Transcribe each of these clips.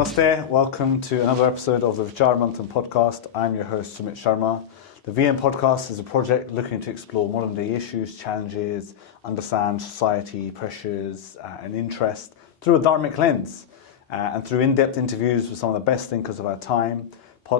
Namaste, welcome to another episode of the Vichaar Manthan podcast. I'm your host, Sumit Sharma. The VM podcast is a project looking to explore modern day issues, challenges, understand society, pressures and interest through a Dharmic lens and through in-depth interviews with some of the best thinkers of our time.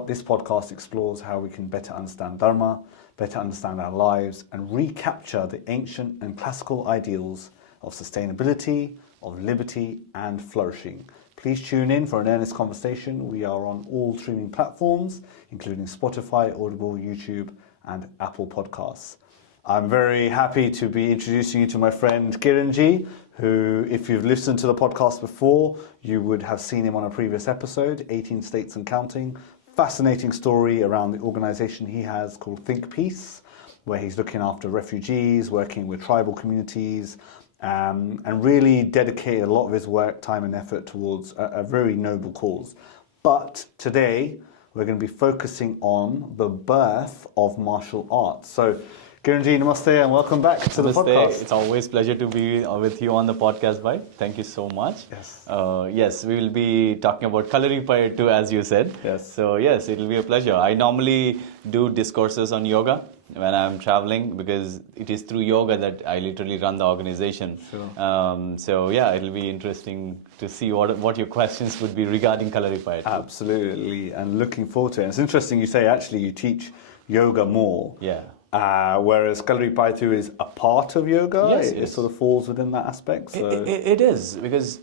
This podcast explores how we can better understand Dharma, better understand our lives and recapture the ancient and classical ideals of sustainability, of liberty and flourishing. Please tune in for an earnest conversation. We are on all streaming platforms, including Spotify, Audible, YouTube, and Apple Podcasts. I'm very happy to be introducing you to my friend Kiran ji, who, if you've listened to the podcast before, you would have seen him on a previous episode, 18 States and Counting. Fascinating story around the organization he has called Think Peace, where he's looking after refugees, working with tribal communities, and really dedicated a lot of his work, time and effort towards a very noble cause. But today we're going to be focusing on the birth of martial arts. So Kiran ji, namaste and welcome back to the podcast. It's always a pleasure to be with you on the podcast, bhai. Thank you so much. Yes. Yes, we will be talking about Kalaripayattu, as you said. Yes. So yes, it will be a pleasure. I normally do discourses on yoga when I'm traveling because it is through yoga that I literally run the organization. Sure. So yeah, it'll be interesting to see what your questions would be regarding Kalaripayattu. Absolutely, and looking forward to it. It's interesting you say actually you teach yoga more. Yeah. Whereas Kalaripayattu is a part of yoga, Yes, it yes. sort of falls within that aspect. So. It is because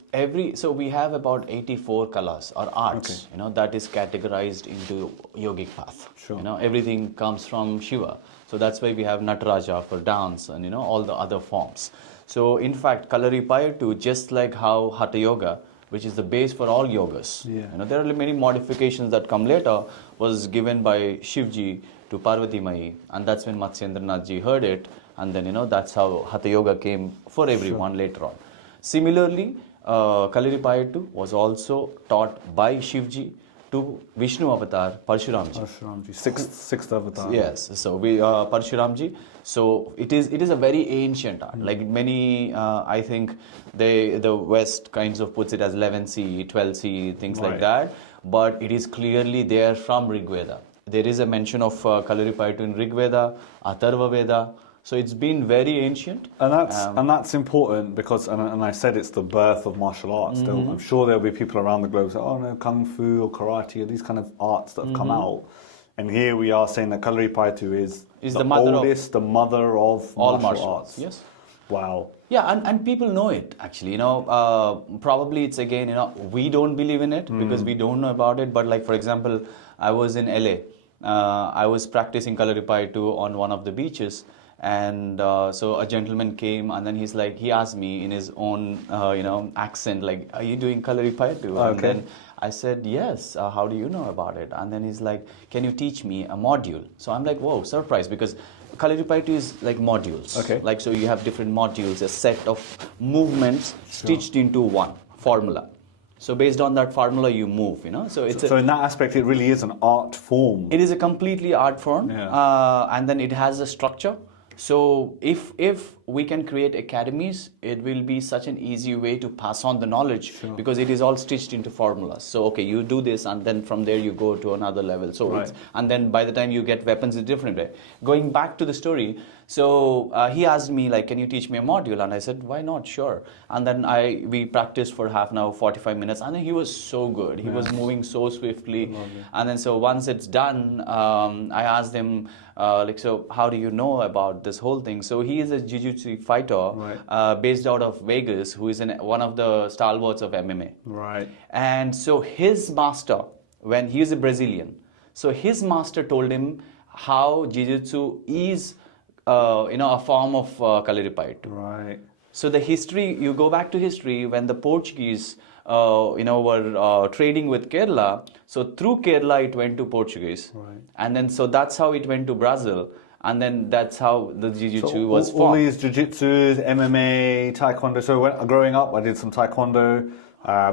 so we have about 84 kalas or arts, Okay. that is categorized into yogic path. Sure. Everything comes from Shiva. So that's why we have Nataraja for dance and all the other forms. So in fact, Kalaripayattu, just like how Hatha Yoga, which is the base for all yogas, Yeah. there are many modifications that come later, was given by Shivji to Parvati Mai, and that's when Matsyendranath ji heard it, and then that's how Hatha Yoga came for everyone later on. Similarly, Kalaripayattu was also taught by Shivji to Vishnu avatar Parshuramji. Parshuramji, sixth avatar. Yes, so we Parshuramji. So it is a very ancient art. Like many, I think the West kinds of puts it as 11C, 12C, things like that. But it is clearly there from Rig Veda. There is a mention of Kalaripayattu in Rig Veda, Atharva Veda. So it's been very ancient. And that's important because, and I said it's the birth of martial arts. I'm sure there'll be people around the globe who say, oh no, Kung Fu or Karate or these kind of arts that have come out. And here we are saying that Kalaripayattu is the oldest, the mother of all martial arts. Yes. Wow. Yeah, and people know it actually. Probably it's again, we don't believe in it because we don't know about it. But like for example, I was in LA. I was practicing Kalaripayattu on one of the beaches. And so a gentleman came and then he asked me in his own, accent, like, are you doing Kalaripayattu? And then I said, yes, how do you know about it? And then he's like, can you teach me a module? So I'm like, whoa, surprised, because Kalaripayattu is like modules. Okay. Like, so you have different modules, a set of movements stitched into one formula. So based on that formula, you move, So it's so in that aspect, it really is an art form. It is a completely art form. Yeah. And then it has a structure. So if we can create academies, it will be such an easy way to pass on the knowledge because it is all stitched into formulas. So okay, you do this and then from there you go to another level. So and then by the time you get weapons in a different way. Going back to the story, so he asked me like, can you teach me a module? And I said, why not? Sure. And then we practiced for half an hour, 45 minutes, and then he was so good. He was moving so swiftly. And then so once it's done, I asked him, so how do you know about this whole thing? So he is a jiu-jitsu fighter based out of Vegas, who is one of the stalwarts of MMA. Right. And so his master, when he is a Brazilian, so his master told him how jiu-jitsu is, a form of Kalaripayattu. Right. So the history, you go back to history when the Portuguese, were trading with Kerala. So through Kerala, it went to Portuguese. Right. And then so that's how it went to Brazil. and then that's how the jiu-jitsu So was all formed. these jiu-jitsus, MMA, taekwondo. So growing up, I did some taekwondo.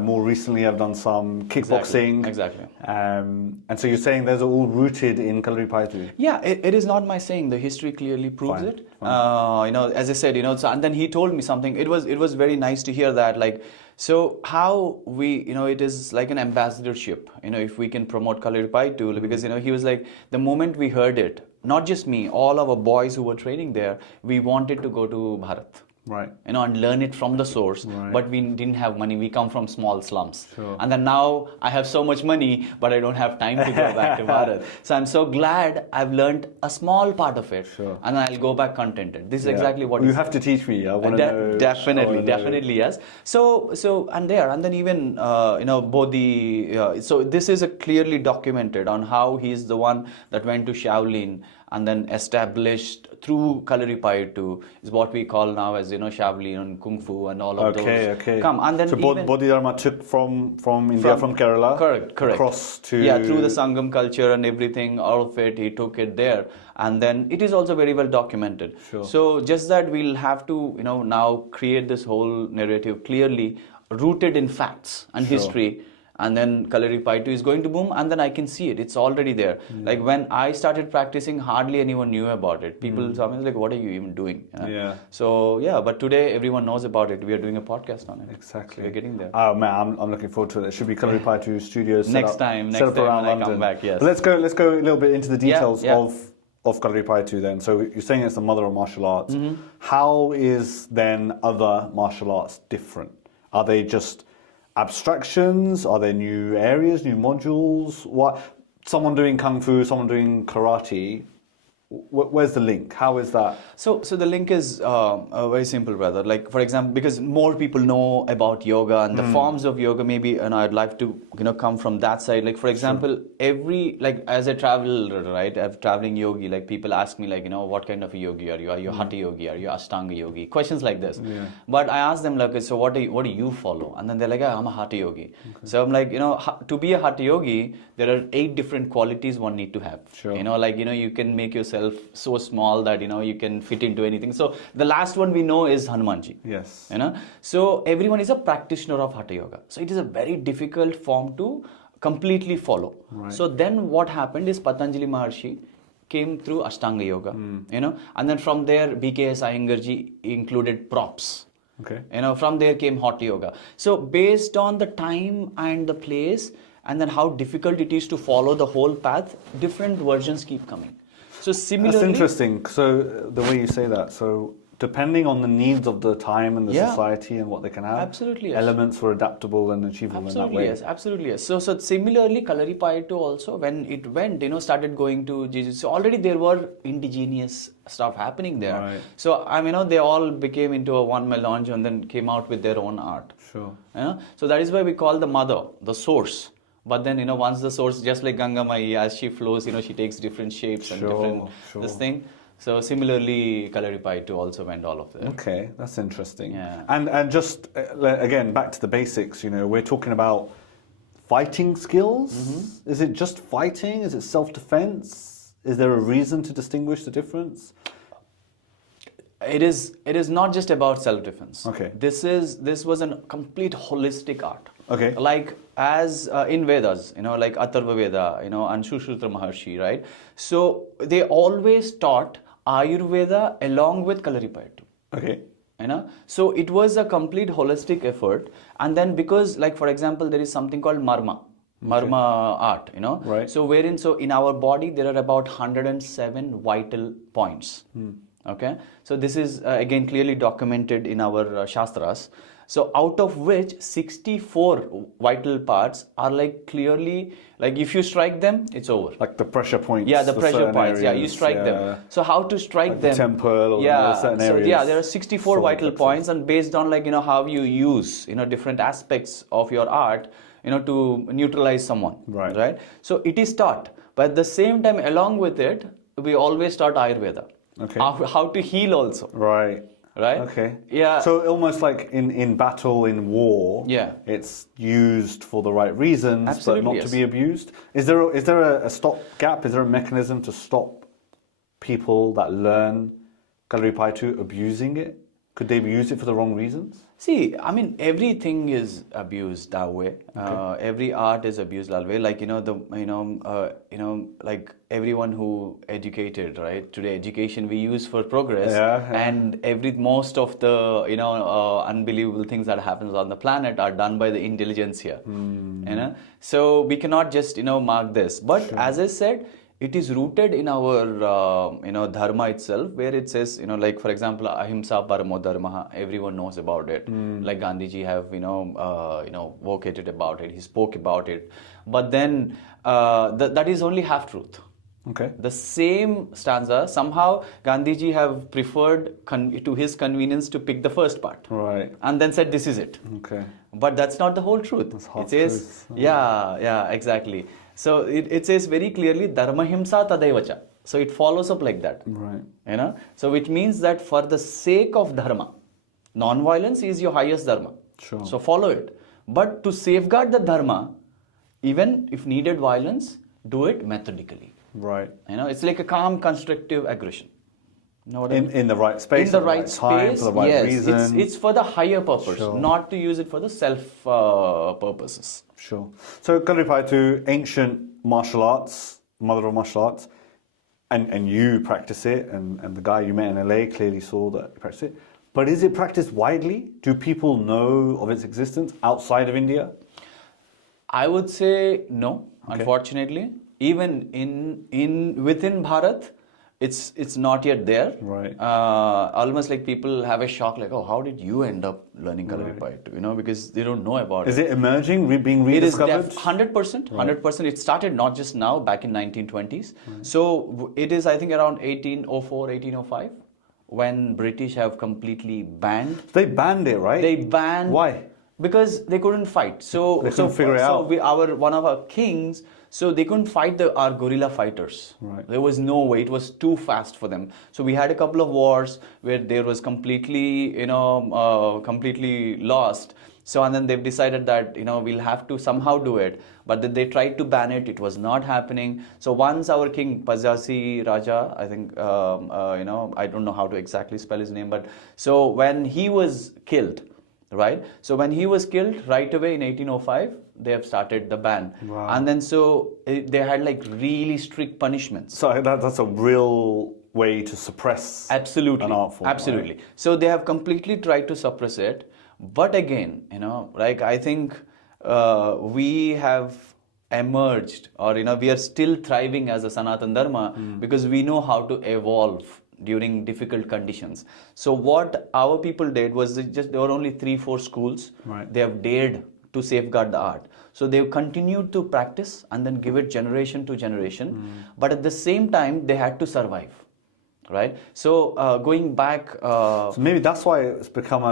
More recently, I've done some kickboxing. Exactly. And so you're saying those are all rooted in Kalaripayattu? Yeah, it is not my saying. The history clearly proves Fine, it. fine. You know, as I said, you know, so, and then he told me something. It was very nice to hear that. Like, so how we, you know, it is like an ambassadorship. You know, if we can promote Kalaripayattu, because you know, he was like, the moment we heard it, not just me, all our boys who were training there, we wanted to go to Bharat. Right. You know, and learn it from the source. Right. But we didn't have money. We come from small slums. Sure. And then now I have so much money, but I don't have time to go back to Bharat. So I'm so glad I've learned a small part of it. Sure. And then I'll go back contented. This is exactly what you have to teach me. I want to know. Definitely, yes. So and then even you know, both the so this is a clearly documented on how he's the one that went to Shaolin and then established through Kalaripayattu is what we call now as, you know, Shaolin and Kung Fu and all of those. Okay. Come and then so even Bodhidharma took from India, from Kerala, correct, across to through the Sangam culture and everything, all of it, he took it there, and then it is also very well documented. Sure. So just that we'll have to, you know, now create this whole narrative clearly rooted in facts and Sure. history. And then Kalaripayattu is going to boom, and then I can see it. It's already there. Like when I started practicing, hardly anyone knew about it. People saw me like, "What are you even doing?" You know? Yeah. So yeah, but today everyone knows about it. We are doing a podcast on it. Exactly. So we're getting there. Oh man, I'm looking forward to it. It should be Kalaripayattu Studios. Next time set up around when I London. come back, yes. But let's go a little bit into the details yeah. of Kalaripayattu then. So you're saying it's the mother of martial arts. Mm-hmm. How is then other martial arts different? Are they just abstractions? Are there new areas, new modules? What? Someone doing kung fu, someone doing karate. Where's the link? How is that? So the link is very simple, brother. Like for example, because more people know about yoga and the forms of yoga, maybe, and I'd like to, you know, come from that side. Like for example, every, like as a traveler, right? I'm traveling yogi. Like people ask me, like, you know, what kind of a yogi are you? Are you hatha yogi? Are you ashtanga yogi? Questions like this. Yeah. But I ask them, like, so what do you follow? And then they're like, I'm a hatha yogi. Okay. So I'm like, you know, to be a hatha yogi, there are 8 different qualities one need to have. Sure. You know, like, you know, you can make yourself so small that, you know, you can fit into anything. So the last one we know is Hanumanji. Yes. You know, so everyone is a practitioner of hatha yoga. So it is a very difficult form to completely follow. Right. So then what happened is Patanjali Maharshi came through Ashtanga yoga, you know, and then from there BKS Iyengarji included props. Okay. You know, from there came hot yoga. So based on the time and the place, and then how difficult it is to follow the whole path, different versions keep coming. So similarly, that's interesting. So the way you say that, so depending on the needs of the time and the society and what they can have, absolutely, yes. elements were adaptable and achievable in that way. Absolutely yes. So similarly, Kalaripayattu also, when it went, you know, started going to jiu-jitsu. So already there were indigenous stuff happening there. Right. So you know, they all became into a one melange and then came out with their own art. Sure. You know? So that is why we call the mother, the source. But then, you know, once the source, just like Ganga Mai, as she flows, you know, she takes different shapes and different this thing. So similarly, Kalaripayattu also went all of that. Okay, that's interesting. Yeah. And just again back to the basics. You know, we're talking about fighting skills. Mm-hmm. Is it just fighting? Is it self-defense? Is there a reason to distinguish the difference? It is not just about self-defense. Okay. This was a complete holistic art. Okay. Like as in Vedas, you know, like Atharva Veda, you know, and Sushruta Maharshi, right? So they always taught Ayurveda along with Kalaripayattu. Okay. You know, so it was a complete holistic effort. And then because, like for example, there is something called marma art, you know. Right. So in our body there are about 107 vital points. Okay, so this is again clearly documented in our Shastras. So out of which 64 vital parts are like clearly, like if you strike them, it's over. Like the pressure points. Yeah, the pressure points. Areas, yeah, you strike them. So how to strike like them? The temple or certain so areas. yeah, there are 64 vital plexus. points, and based on, like, you know, how you use, you know, different aspects of your art, you know, to neutralize someone. Right. So it is taught, but at the same time, along with it, we always taught Ayurveda. Okay. How to heal also. Right. Okay. Yeah. So almost like in battle, in war, it's used for the right reasons, absolutely, but not to be abused. Is there a stop gap? Is there a mechanism to stop people that learn Kalaripayattu abusing it? Could they use it for the wrong reasons? See, I mean, everything is abused that way. Every art is abused that way. Like like everyone who educated, right? Today, education we use for progress, and most of the unbelievable things that happens on the planet are done by the intelligentsia. So we cannot just mark this. But as I said, it is rooted in our dharma itself, where it says like, for example, ahimsa paramo dharma. Everyone knows about it. Like Gandhiji have vocated about it. He spoke about it. But then that is only half truth. Okay. The same stanza, somehow Gandhiji have preferred to his convenience to pick the first part. Right. And then said this is it. Okay. But that's not the whole truth. That's half it says truth. yeah, exactly. So it says very clearly dharma himsa tadaivacha. So it follows up like that. Right. So which means that for the sake of dharma, non-violence is your highest dharma. Sure. So follow it. But to safeguard the dharma, even if needed violence, do it methodically. Right. It's like a calm, constructive aggression. Know what I mean? In the right space, in the right time, space, for the right yes, reason. it's for the higher purpose, Sure. not to use it for the self purposes. Sure. So Kalaripayattu, ancient martial arts, mother of martial arts, and you practice it, and the guy you met in LA clearly saw that you practice it. But is it practiced widely? Do people know of its existence outside of India? I would say no, unfortunately. Even within Bharat, it's not yet there. Right. Almost like people have a shock, like, oh, how did you end up learning Kalaripayattu? Because they don't know about it. Is it emerging, being rediscovered? It is 100%. 100%. It started not just now, back in 1920s. So it is, I think, around 1804, 1805, when British have completely banned. They banned it, right? They banned. Why? Because they couldn't fight. So they couldn't figure it out. One of our kings. So they couldn't fight our guerrilla fighters. Right. There was no way. It was too fast for them. So we had a couple of wars where there was completely lost. So and then they've decided that we'll have to somehow do it. But then they tried to ban it. It was not happening. So once our king Pazhasi Raja, I think I don't know how to exactly spell his name, but so when he was killed. Right. So when he was killed, right away in 1805, they have started the ban. Wow. And then so they had like really strict punishments. So that's a real way to suppress absolutely an art form. Absolutely. Right? So they have completely tried to suppress it. But again, like I think we have emerged, or we are still thriving as a Sanatan Dharma because we know how to evolve during difficult conditions. So what our people did was there were only 3-4 schools. Right. They have dared to safeguard the art. So they've continued to practice and then give it generation to generation. But at the same time, they had to survive. Right? So going back... so maybe that's why it's become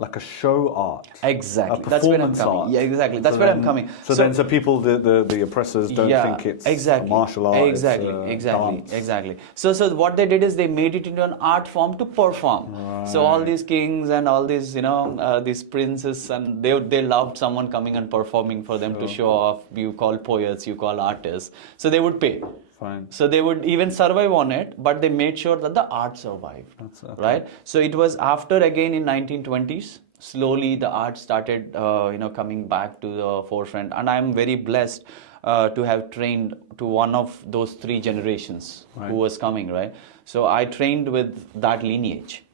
like a show art. Exactly. A That's where I'm coming. art. Yeah, exactly. That's where I'm coming. So people, the oppressors don't think it's exactly. a martial art. Exactly. So what they did is they made it into an art form to perform. Right. So all these kings and all these, these princes, and they loved someone coming and performing for them to show off. You call poets, you call artists. So they would pay. Fine. So they would even survive on it, but they made sure that the art survived. Right? So it was after, again, in 1920s, slowly the art started, coming back to the forefront. And I'm very blessed to have trained to one of those 3 generations who was coming, right? So I trained with that lineage.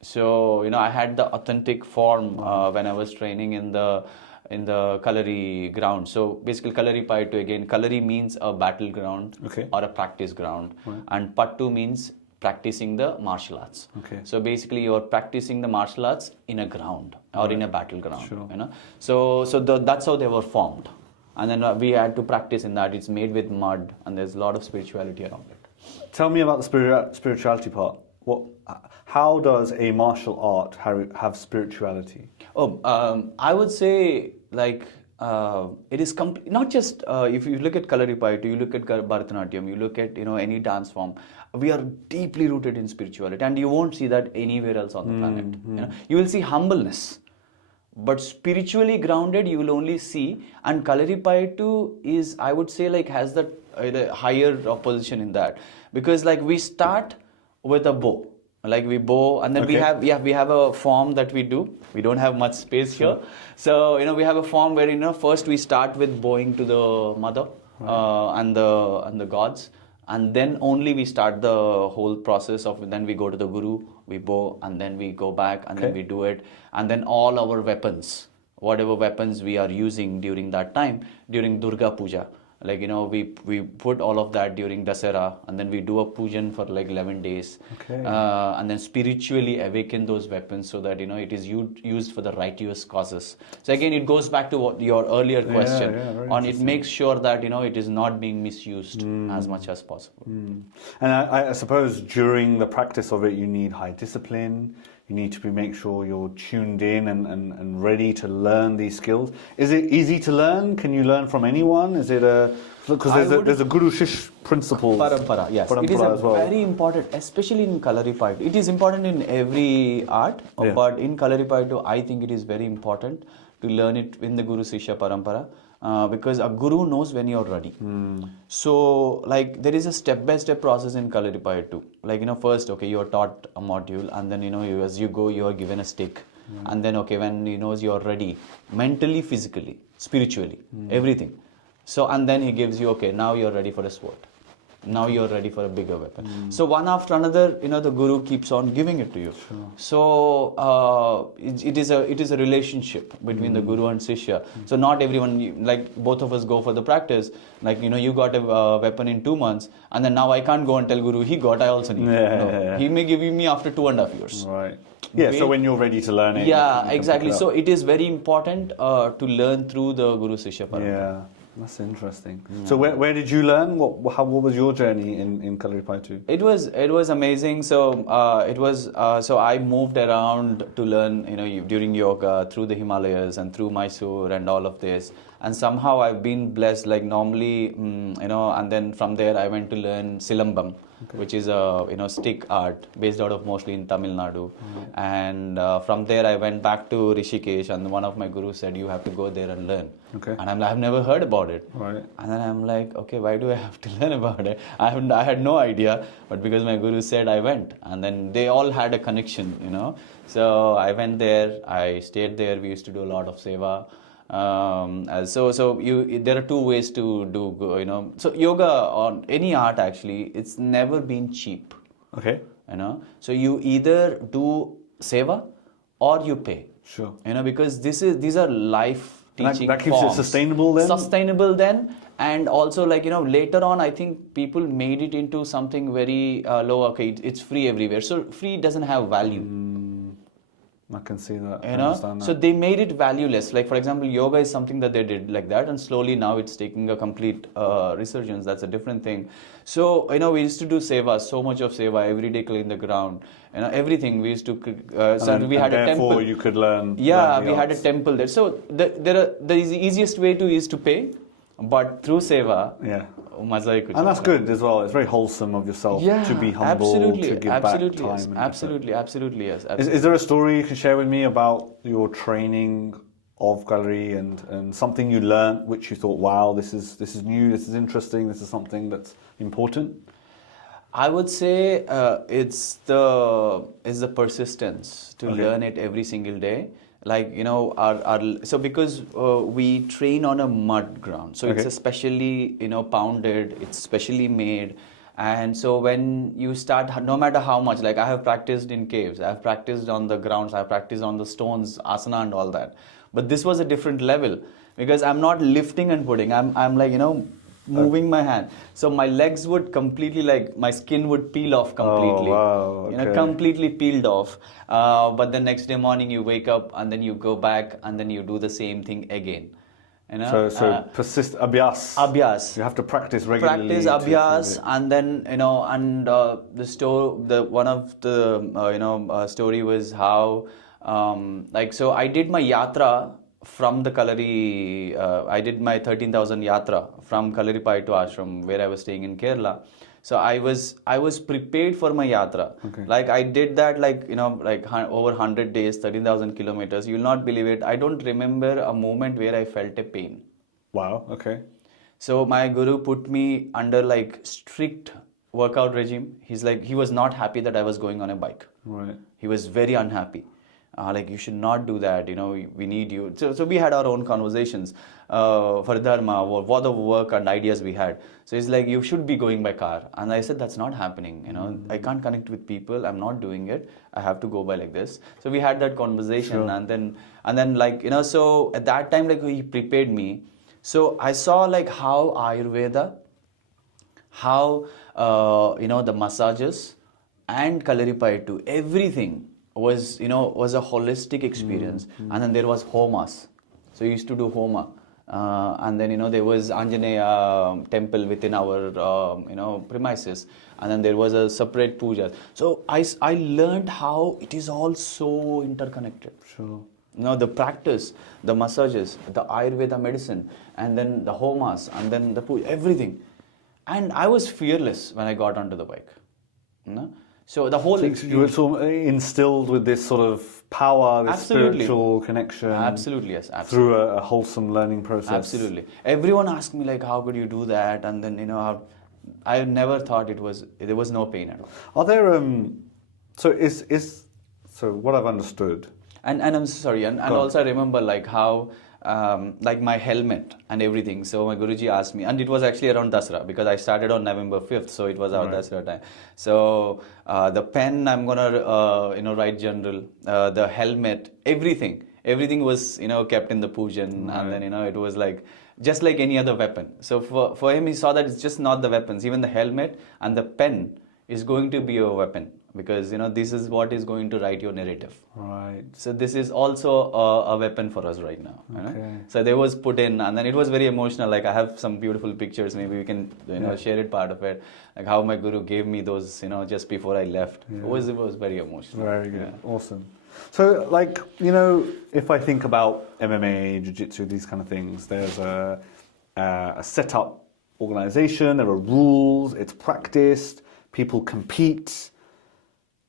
So, I had the authentic form when I was training in the Kalari ground. So basically Kalaripayattu, again, Kalari means a battleground or a practice ground. And Pattu means practicing the martial arts. So basically you are practicing the martial arts in a ground or in a battleground. Sure. So that's how they were formed. And then we had to practice in that. It's made with mud and there's a lot of spirituality around it. Tell me about the spirituality part. How does a martial art have spirituality? I would say it is not just if you look at Kalaripayattu, you look at Bharatanatyam, you look at any dance form. We are deeply rooted in spirituality, and you won't see that anywhere else on the planet. You will see humbleness, but spiritually grounded you will only see. And Kalaripayattu is, I would say, has that in a higher position in that, because like we start with a bow. Like we bow, and then we have a form that we do. We don't have much space here, so we have a form where first we start with bowing to the mother and the gods, and then only we start the whole process of, then we go to the guru, we bow, and then we go back, and then we do it, and then all our weapons, whatever weapons we are using during that time, during Durga Puja, like we put all of that during Dasara, and then we do a pujan for like 11 days, and then spiritually awaken those weapons so that it is used for the righteous causes. So again, it goes back to what your earlier question on, it makes sure that it is not being misused as much as possible. And I suppose during the practice of it, you need high discipline. You need to make sure you're tuned in and ready to learn these skills. Is it easy to learn? Can you learn from anyone? Is it because there's a Guru Shish principle? Parampara, yes. It is very important, especially in Kalaripayattu. It is important in every art, but in Kalaripayattu, I think it is very important to learn it in the Guru Shishya Parampara. Because a guru knows when you're ready. So, like, there is a step-by-step process in Kalaripayattu. Like, first, you're taught a module, and then, as you go, you are given a stick. And then, when he knows you're ready, mentally, physically, spiritually, everything. So, and then he gives you, now you're ready for a sword. Now you're ready for a bigger weapon. So one after another, the guru keeps on giving it to you. So it is a relationship between the guru and shishya. So not everyone, like both of us go for the practice. Like you got a weapon in 2 months, and then now I can't go and tell guru he got. I also need. He may give me after 2.5 years. Right. Yeah. So when you're ready to learn it. Yeah. Exactly. So it is very important to learn through the guru shishya parampara. Yeah. That's interesting. So where did you learn? What was your journey in Kalaripayattu? It was amazing. So so I moved around to learn during yoga through the Himalayas and through Mysore and all of this. And somehow I've been blessed. Like normally, and then from there I went to learn Silambam, which is a stick art based out of mostly in Tamil Nadu. And from there I went back to Rishikesh, and one of my gurus said you have to go there and learn. And I'm like, I've never heard about it. Right. And then I'm like, why do I have to learn about it? I had no idea, but because my guru said, I went. And then they all had a connection, So I went there, I stayed there, we used to do a lot of seva. There are two ways to do, so yoga or any art actually, it's never been cheap. Okay. So you either do seva or you pay. Sure. Because these are life teaching that keeps forms. it sustainable then? Sustainable then. And also later on I think people made it into something very low. It's free everywhere. So free doesn't have value. I can see that. I understand that. So they made it valueless. Like for example, yoga is something that they did like that, and slowly now it's taking a complete resurgence. That's a different thing. So we used to do seva, so much of seva every day, clean the ground. Everything we used to. We had a temple. Therefore, you could learn. Yeah, we had a temple there. So the easiest way is to pay, but through seva. Yeah. And that's good as well. It's very wholesome of yourself to be humble, to give back time. Yes. Absolutely, yes. Is there a story you can share with me about your training of gallery and something you learned which you thought, wow, this is new, this is interesting, this is something that's important? I would say it's the persistence to learn it every single day. Like so because we train on a mud ground, so it's especially pounded, it's specially made, and so when you start, no matter how much, like I have practiced in caves, I have practiced on the grounds, I have practiced on the stones, asana and all that, but this was a different level because I'm not lifting and putting, I'm like moving my hand, so my legs would completely, like my skin would peel off completely. Oh, wow. Okay. Completely peeled off. But the next day morning you wake up and then you go back and then you do the same thing again. So persist, abhyas. You have to practice regularly. Practice abhyas, and then one of the story was how so I did my yatra from the Kalari, I did my 13,000 yatra from Kalaripayattu ashram where I was staying in Kerala. So I was prepared for my yatra. Like I did that over 100 days, 13,000 kilometers. You'll not believe it. I don't remember a moment where I felt a pain. Wow. Okay. So my guru put me under like strict workout regime. He was not happy that I was going on a bike. Right. He was very unhappy. Like, you should not do that, we need you. So we had our own conversations for dharma, what the work and ideas we had. So he's like, you should be going by car. And I said, that's not happening. I can't connect with people. I'm not doing it. I have to go by like this. So we had that conversation. Sure. And then like, so at that time, like, he prepared me. So I saw like how Ayurveda, how, the massages and Kalaripayattu, everything was a holistic experience. And then there was homas. So we used to do homa. And then, there was Anjaneya temple within our, premises. And then there was a separate puja. So I learned how it is all so interconnected. Sure. The practice, the massages, the Ayurveda medicine, and then the homas, and then the puja, everything. And I was fearless when I got onto the bike. So the whole You were sort of instilled with this sort of power, this spiritual connection. Absolutely, yes. Absolutely. Through a wholesome learning process. Absolutely. Everyone asked me like, how could you do that? And then, I never thought there was no pain at all. Are there, so what I've understood. And I'm sorry, and also I remember like how, like my helmet and everything. So my Guruji asked me, and it was actually around Dasra because I started on November 5th, so it was our Dasra time. So the pen, I'm gonna, write general, the helmet, everything was, kept in the pujan, and then, it was like, just like any other weapon. So for him, he saw that it's just not the weapons, even the helmet and the pen is going to be a weapon. Because this is what is going to write your narrative. Right. So this is also a weapon for us right now. Okay. So there was put in, and then it was very emotional. Like I have some beautiful pictures. Maybe we can share it, part of it. Like how my guru gave me those just before I left. Yeah. It was very emotional. Very good. Yeah. Awesome. So like if I think about MMA, jiu-jitsu, these kind of things, there's a set up organization. There are rules. It's practiced. People compete.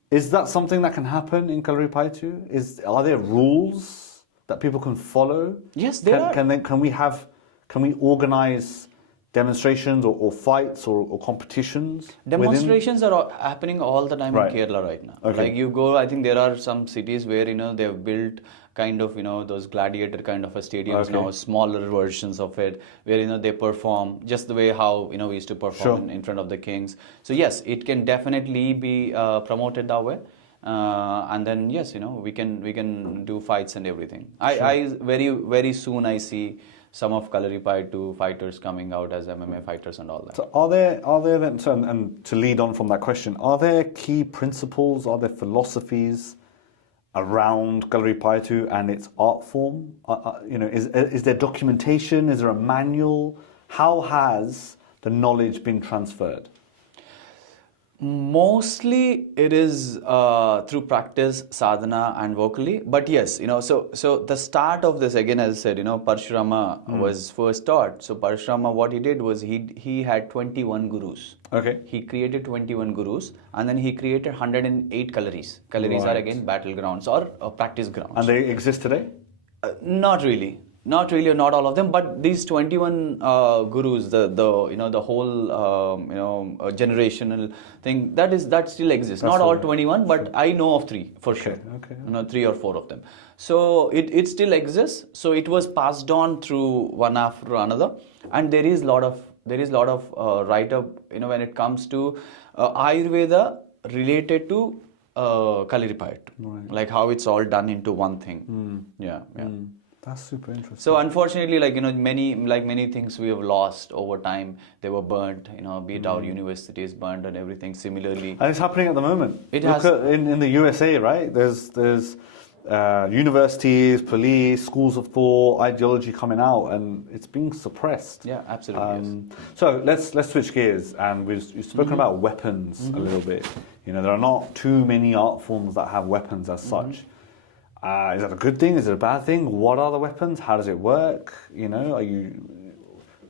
Is that something that can happen in Kalaripayattu? Are there rules that people can follow? Yes, there are. Can we organize demonstrations or fights or competitions? Demonstrations are happening all the time in Kerala right now. Okay. Like you go, I think there are some cities where they've built kind of those gladiator kind of a stadiums now, smaller versions of it, where they perform just the way how we used to perform in front of the kings. So yes, it can definitely be promoted that way, and then yes, we can do fights and everything. I very soon I see some of Kalaripayattu fighters coming out as MMA fighters and all that. So are there then, and to lead on from that question, are there key principles, are there philosophies around Kalaripayattu and its art form? Is there documentation? Is there a manual? How has the knowledge been transferred? Mostly it is through practice, sadhana and vocally. But yes, so the start of this, again, as I said, Parshurama was first taught. So Parshurama, what he did was he had 21 gurus. Okay. He created 21 gurus, and then he created 108 Kalaris. Kalaris are again battlegrounds or practice grounds. And they exist today? Not really. Not really, or not all of them, but these 21 gurus, the whole generational thing that still exists. Not all 21, but I know of 3 for sure. Okay. 3 or 4 of them. So it still exists. So it was passed on through one after another, and there is lot of write up when it comes to Ayurveda related to Kalaripayattu, like how it's all done into one thing. Yeah. That's super interesting. So unfortunately, many things we have lost over time. They were burnt, be it our universities burnt and everything. Similarly, and it's happening at the moment. Look in the USA, right? There's universities, police, schools of thought, ideology coming out, and it's being suppressed. Yeah, absolutely. So let's switch gears, and we've spoken about weapons a little bit. There are not too many art forms that have weapons as such. Is that a good thing? Is it a bad thing? What are the weapons? How does it work?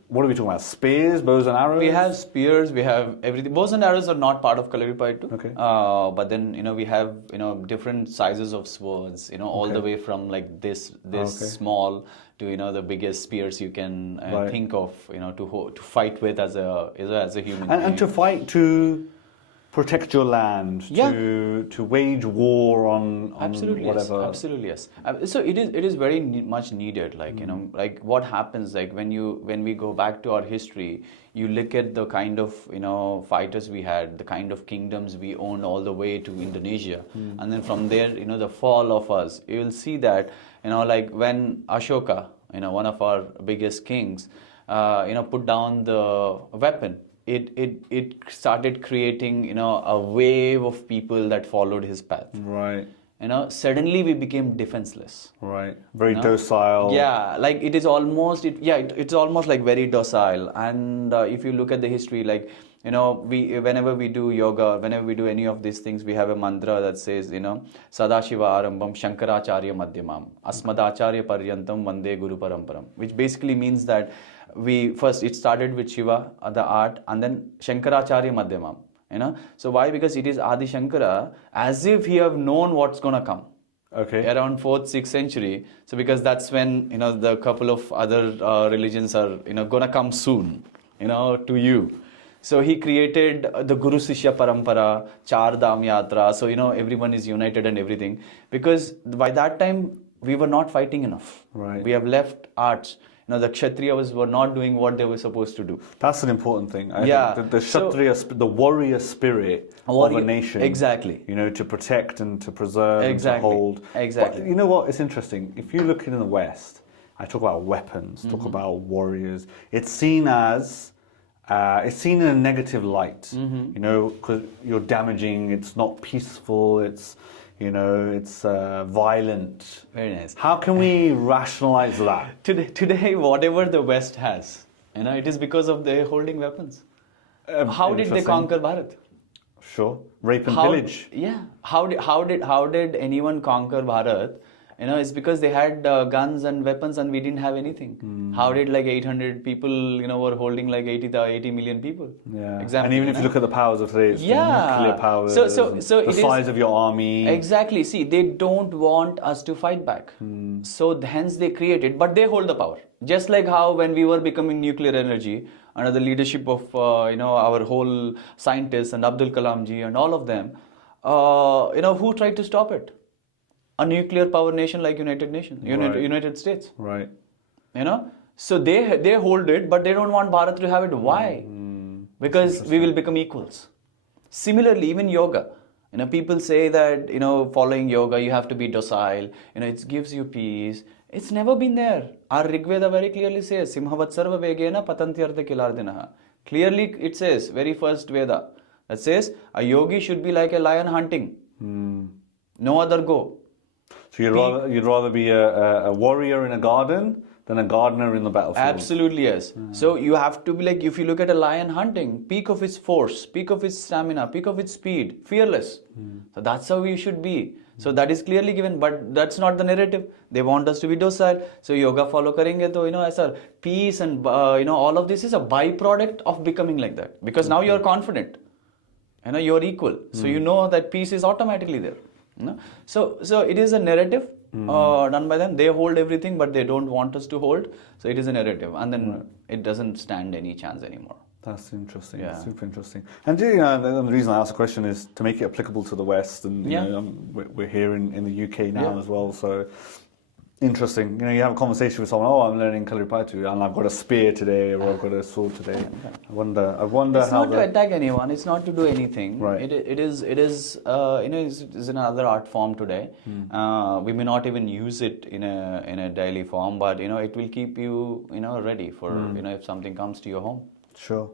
what are we talking about? Spears, bows and arrows? We have spears, we have everything. Bows and arrows are not part of Kalaripayattu. Okay. But then, we have, different sizes of swords, all the way from like this small to, the biggest spears you can think of, to fight with as a human being. And to fight to protect your land, to wage war on Absolutely, whatever. Yes. Absolutely, yes. So it is very much needed. Like like what happens, like when we go back to our history, you look at the kind of fighters we had, the kind of kingdoms we owned all the way to Indonesia, and then from there, the fall of us. You will see that like when Ashoka, one of our biggest kings, put down the weapon. It started creating a wave of people that followed his path. Right. Suddenly we became defenseless. Right. Very docile. Yeah, like it is almost it's almost like very docile. And if you look at the history, like we whenever we do yoga, whenever we do any of these things, we have a mantra that says Sadashiva Arambam Shankaracharya Madhyamam Asmadacharya Paryantam Vande Guru Paramparam, which basically means that it started with Shiva, the art, and then Shankaracharya Madhyamam. So why? Because it is Adi Shankara, as if he have known what's gonna come. Okay. Around 4th, 6th century. So because that's when the couple of other religions are gonna come soon, to you. So he created the Guru Sishya Parampara, Char Dham Yatra. So everyone is united and everything, because by that time we were not fighting enough. Right. We have left arts. The Kshatriyas were not doing what they were supposed to do. That's an important thing. I Yeah. think the Kshatriya, the warrior spirit of a nation. Exactly. To protect and to preserve and to hold. Exactly. But you know what? It's interesting. If you look in the West, I talk about weapons, talk about warriors. It's seen in a negative light. Because you're damaging. It's not peaceful. It's violent. Very nice. How can we rationalize that? Today, whatever the West has, it is because of their holding weapons. How did they conquer Bharat? Sure, rape and pillage. Yeah. How did anyone conquer Bharat? It's because they had guns and weapons, and we didn't have anything. How did like 800 people, were holding like 80 million people? Yeah. Example, and even if you look at the powers of today, it's the nuclear powers, so the size of your army. Exactly. See, they don't want us to fight back. So hence they create it, but they hold the power. Just like how when we were becoming nuclear energy under the leadership of our whole scientists and Abdul Kalam ji and all of them, who tried to stop it? A nuclear power nation like United States. Right. So they hold it, but they don't want Bharat to have it. Why? Because we will become equals. Similarly, even yoga. People say that following yoga you have to be docile. It gives you peace. It's never been there. Our Rig Veda very clearly says Simhavat Sarva Vegena Patantyartha Kilardinaha. Clearly it says, very first Veda, that says a yogi should be like a lion hunting. No other go. So you'd rather be a warrior in a garden than a gardener in the battlefield. Absolutely, yes. So you have to be like, if you look at a lion hunting, peak of its force, peak of its stamina, peak of its speed, fearless. So that's how we should be. So that is clearly given, but that's not the narrative. They want us to be docile. So yoga follow karenge to, as a peace and, all of this is a byproduct of becoming like that. Because now you're confident. You're equal. So you know that peace is automatically there. So it is a narrative done by them. They hold everything, but they don't want us to hold. So it is a narrative, and then it doesn't stand any chance anymore. That's interesting. Yeah. Super interesting. And the reason I asked the question is to make it applicable to the West, and we're here in the UK now as well. So interesting. You have a conversation with someone. Oh, I'm learning Kalaripayattu, and I've got a spear today, or I've got a sword today. I wonder it's how. It's not to attack anyone. It's not to do anything. Right. It is it's another art form today. We may not even use it in a daily form, but it will keep you ready for if something comes to your home. Sure.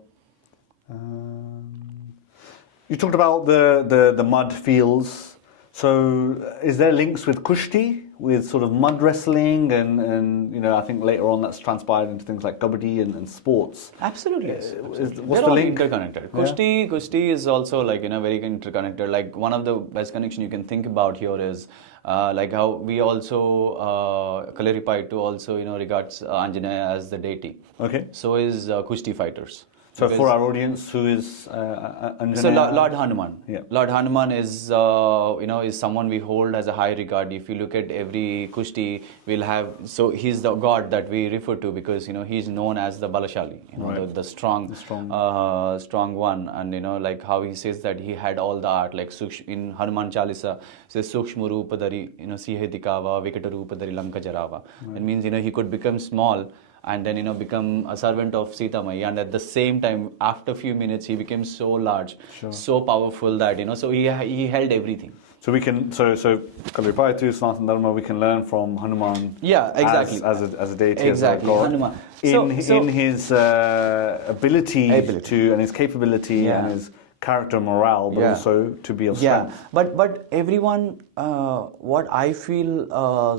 You talked about the mud fields. So is there links with Kushti, with sort of mud wrestling, and I think later on that's transpired into things like kabaddi and sports? Absolutely. What's They're the all link? interconnected. Kushti is also like very interconnected. Like one of the best connection you can think about here is Like how we also Kalaripayattu also regards Anjaneya as the deity. Okay. So is Kushti fighters. So Because- for our audience, who is Anjaneya? So Lord Hanuman. Yeah. Lord Hanuman is is someone we hold as a high regard. If you look at every Kushti, we'll have, so he's the god that we refer to because he's known as the Balashali, Right. the strong, strong one. And like how he says that he had all the art, like in Hanuman Chalisa says Sukshma Rupadari, Sihe Dikava, Vikata Rupadari Lanka Jarava. It means he could become small and then become a servant of Sita Mai, and at the same time after a few minutes he became so large, so powerful that so he held everything. So we can so Kalaripayattu, Sanatana Dharma, we can learn from Hanuman. Yeah, exactly. As a deity, Exactly, as a god, Hanuman. In his ability to and his capability and his character, morale, but also to be of strength. But everyone, what I feel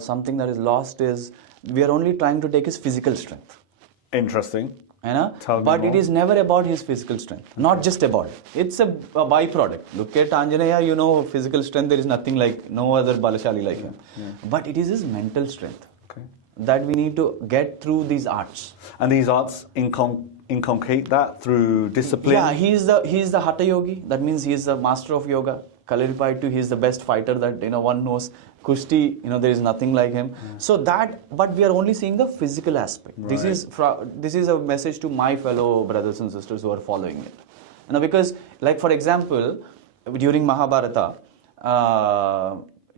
something that is lost is we are only trying to take his physical strength. Interesting. Tell me more. It is never about his physical strength. Not just about it. It's a byproduct. Look at Anjaneya, physical strength, there is nothing like, no other Balashali like him. Yeah. But it is his mental strength. Okay. That we need to get through these arts. And these arts inculcate that through discipline? Yeah, he is the Hatha Yogi. That means he is the master of yoga. Kalaripayattu, he is the best fighter that one knows. Kushti, there is nothing like him. So but we are only seeing the physical aspect. Right. This is a message to my fellow brothers and sisters who are following it. Because, like for example, during Mahabharata,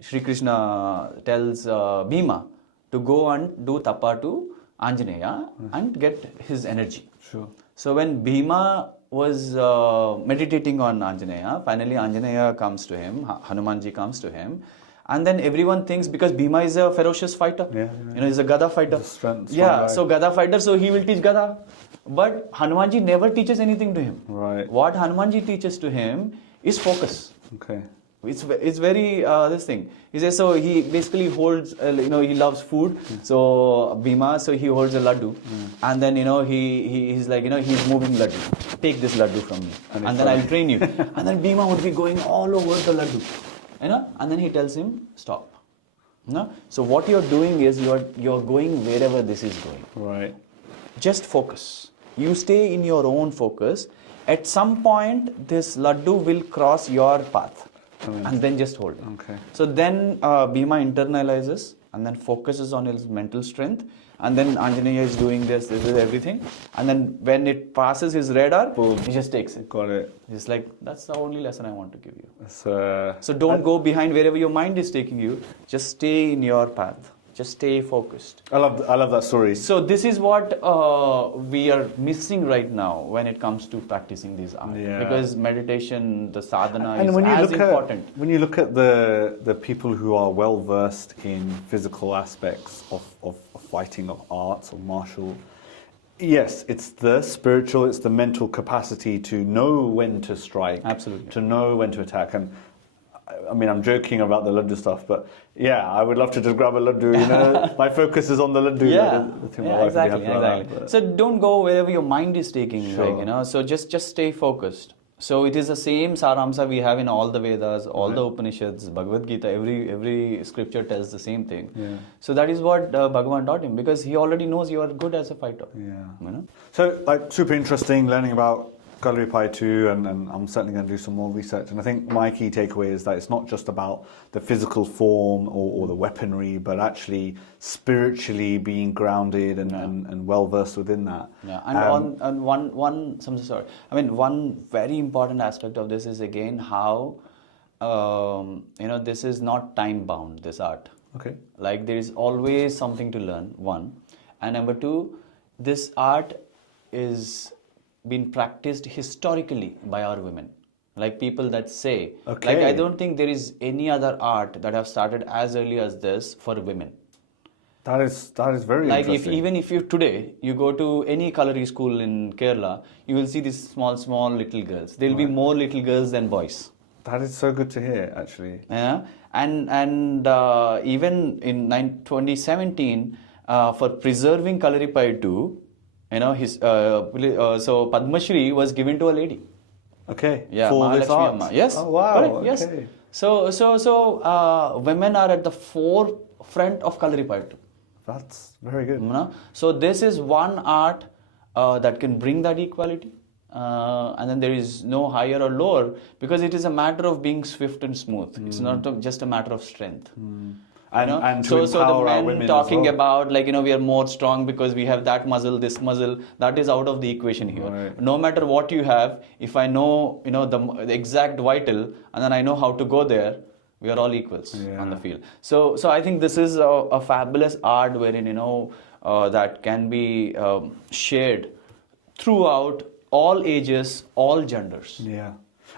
Shri Krishna tells Bhima to go and do tapa to Anjaneya and get his energy. Sure. So when Bhima was meditating on Anjaneya, finally Anjaneya comes to him, Hanumanji comes to him, and then everyone thinks, because Bhima is a ferocious fighter, he's a Gada fighter. Strong guy. So Gada fighter, so he will teach Gada. But Hanumanji never teaches anything to him. Right. What Hanumanji teaches to him is focus. Okay. It's very this thing. He says, so he basically holds, he loves food. So Bhima, so he holds a laddu, and then he's like, he's moving laddu. Take this laddu from me, and then I'll train you. And then Bhima would be going all over the laddu, and then he tells him stop. So what you're doing is you're going wherever this is going. Right. Just focus. You stay in your own focus. At some point, this laddu will cross your path. And then just hold it. Okay. So then Bhima internalizes and then focuses on his mental strength, and then Anjaneya is doing this is everything, and then when it passes his radar, boom, he just takes it. Got it. He's like, that's the only lesson I want to give you. So don't go behind wherever your mind is taking you. Just stay in your path. Just stay focused. I love that story. So this is what we are missing right now when it comes to practicing these arts. Yeah. Because meditation, the sadhana And is when you as look important. when you look at the people who are well versed in physical aspects of fighting, of arts, or martial, yes, it's the spiritual, it's the mental capacity to know when to strike, Absolutely. to know when to attack. And I mean, I'm joking about the laddu stuff, but yeah, I would love to just grab a laddu. My focus is on the laddu. Exactly. So don't go wherever your mind is taking you. Sure. Like, so just stay focused. So it is the same saramsa we have in all the Vedas, all the Upanishads, Bhagavad Gita. Every scripture tells the same thing. Yeah. So that is what Bhagavan taught him, because he already knows you are good as a fighter. Yeah. So super interesting learning about Kalaripayattu, and I'm certainly going to do some more research. And I think my key takeaway is that it's not just about the physical form or the weaponry, but actually spiritually being grounded and well versed within that. Yeah, and one very important aspect of this is again how this is not time bound, this art. Okay. Like there is always something to learn, one, and number two, this art is been practiced historically by our women. Like people that say, like I don't think there is any other art that have started as early as this for women. That is very like interesting. Even if you today you go to any Kalari school in Kerala, you will see these small little girls. There will be more little girls than boys. That is so good to hear, actually. Yeah, and even in 2017, for preserving Kalaripayattu, so Padma Shri was given to a lady. Okay. Yeah, for this Mahalakshmi art. Amma. Yes. Oh wow. Correct. Yes. Okay. So women are at the forefront of Kalaripayattu. That's very good. So this is one art that can bring that equality. And then there is no higher or lower, because it is a matter of being swift and smooth. It's not just a matter of strength. And so to the empower our men women talking as well. about, like, we are more strong because we have that muscle, this muscle, that is out of the equation here. Right. No matter what you have, if I know, the exact vital, and then I know how to go there, we are all equals on the field. So I think this is a fabulous art wherein, that can be shared throughout all ages, all genders. Yeah.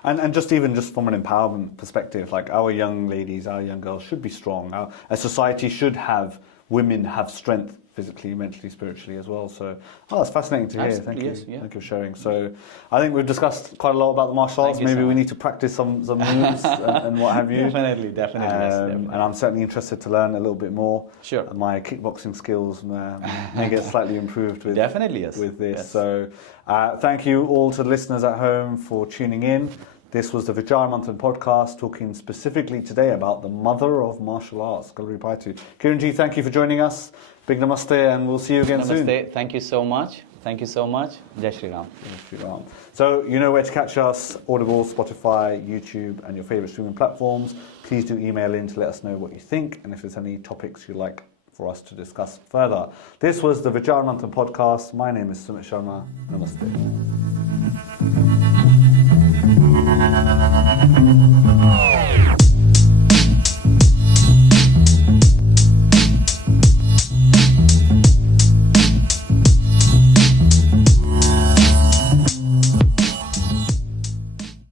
And just from an empowerment perspective, like our young ladies, our young girls should be strong. A society should have women have strength physically, mentally, spiritually as well. So, it's fascinating to hear. Absolutely, Thank you. yes, yeah. Thank you for sharing. So, I think we've discussed quite a lot about the martial arts. Thank you Maybe so we much. need to practice some moves and what have you. Definitely, yes, definitely. And I'm certainly interested to learn a little bit more. Sure. My kickboxing skills may get slightly improved with Definitely, yes. with this. Yes. So, thank you all to the listeners at home for tuning in. This was the Vichaar Manthan podcast, talking specifically today about the mother of martial arts, Kalaripayattu. Kiran, thank you for joining us. Big namaste, and we'll see you again soon. Namaste. Thank you so much. Thank you so much. Jai Shri Ram. Jai Shri Ram. So you know where to catch us: Audible, Spotify, YouTube, and your favorite streaming platforms. Please do email in to let us know what you think, and if there's any topics you'd like for us to discuss further. This was the Vichaar Manthan podcast. My name is Sumit Sharma. Namaste.